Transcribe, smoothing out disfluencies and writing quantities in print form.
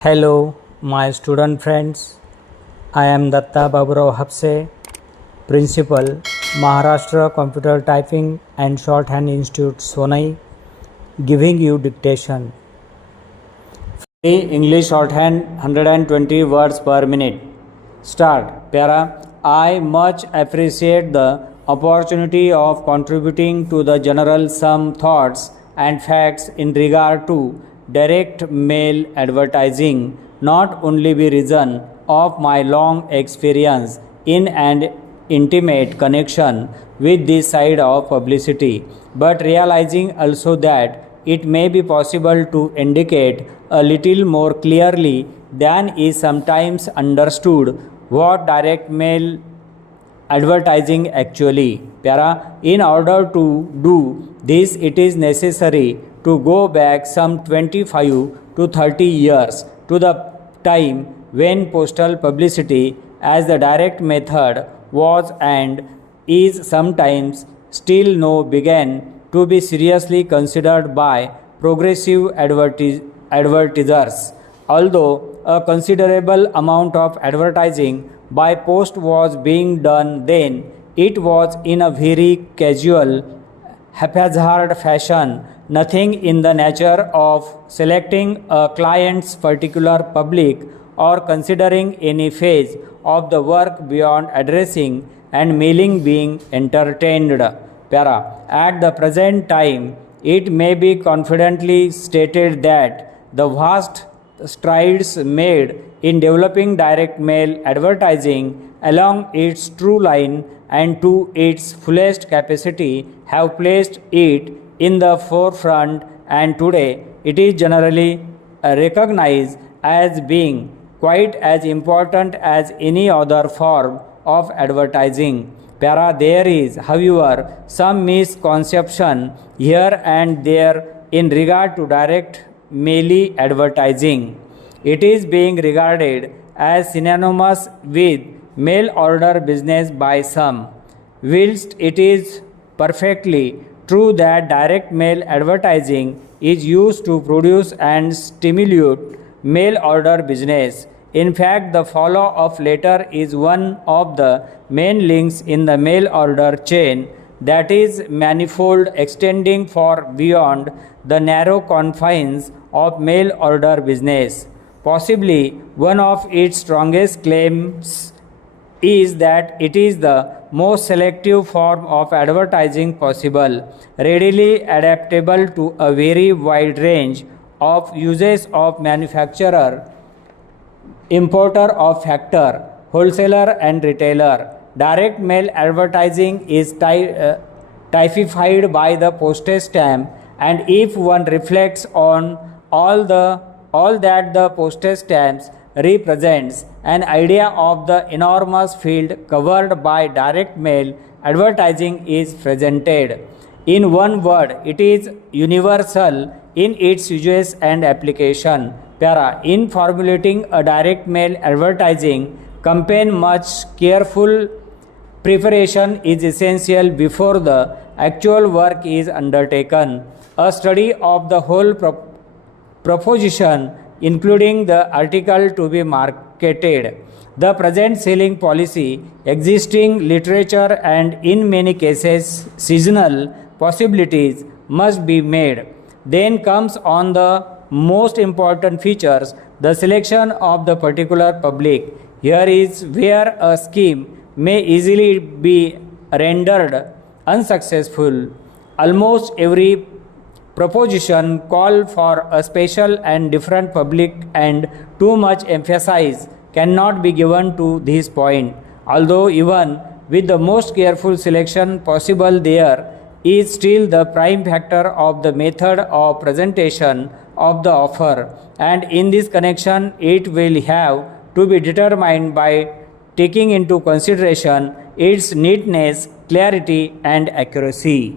Hello, my student friends. I am Datta Baburao Hapse, Principal, Maharashtra Computer Typing and Shorthand Institute, Sonai, giving you dictation. Free English shorthand 120 words per minute. Start. Para. I much appreciate the opportunity of contributing to the general some thoughts and facts in regard to direct mail advertising, not only by reason of my long experience in an intimate connection with this side of publicity, but realizing also that it may be possible to indicate a little more clearly than is sometimes understood what direct mail advertising actually. Para. In order to do this, it is necessary to go back some 25 to 30 years to the time when postal publicity as the direct method was and is sometimes still now began to be seriously considered by progressive advertisers. Although a considerable amount of advertising by post was being done then, it was in a very casual, haphazard fashion, nothing in the nature of selecting a client's particular public or considering any phase of the work beyond addressing and mailing being entertained. Para. At the present time, it may be confidently stated that the vast strides made in developing direct mail advertising along its true line and to its fullest capacity have placed it in the forefront, and today it is generally recognized as being quite as important as any other form of advertising. Para. There is, however, some misconception here and there in regard to direct mail advertising. It is being regarded as synonymous with mail order business by some, whilst it is perfectly true that direct mail advertising is used to produce and stimulate mail order business. In fact, the follow of latter is one of the main links in the mail order chain that is manifold, extending far beyond the narrow confines of mail order business. Possibly one of its strongest claims is that it is the most selective form of advertising possible, readily adaptable to a very wide range of uses of manufacturer, importer of factor, wholesaler and retailer. Direct mail advertising is typified by the postage stamp, and if one reflects on all that the postage stamps represents, an idea of the enormous field covered by direct mail advertising is presented. In one word, it is universal in its uses and application. Para. In formulating a direct mail advertising campaign, much careful preparation is essential before the actual work is undertaken. A study of the whole proposition, including the article to be marketed, the present selling policy, existing literature, and in many cases seasonal possibilities must be made. Then comes on the most important features, the selection of the particular public. Here is where a scheme may easily be rendered unsuccessful. Almost every proposition call for a special and different public, and too much emphasis cannot be given to this point. Although even with the most careful selection possible, there is still the prime factor of the method of presentation of the offer, and in this connection it will have to be determined by taking into consideration its neatness, clarity and accuracy.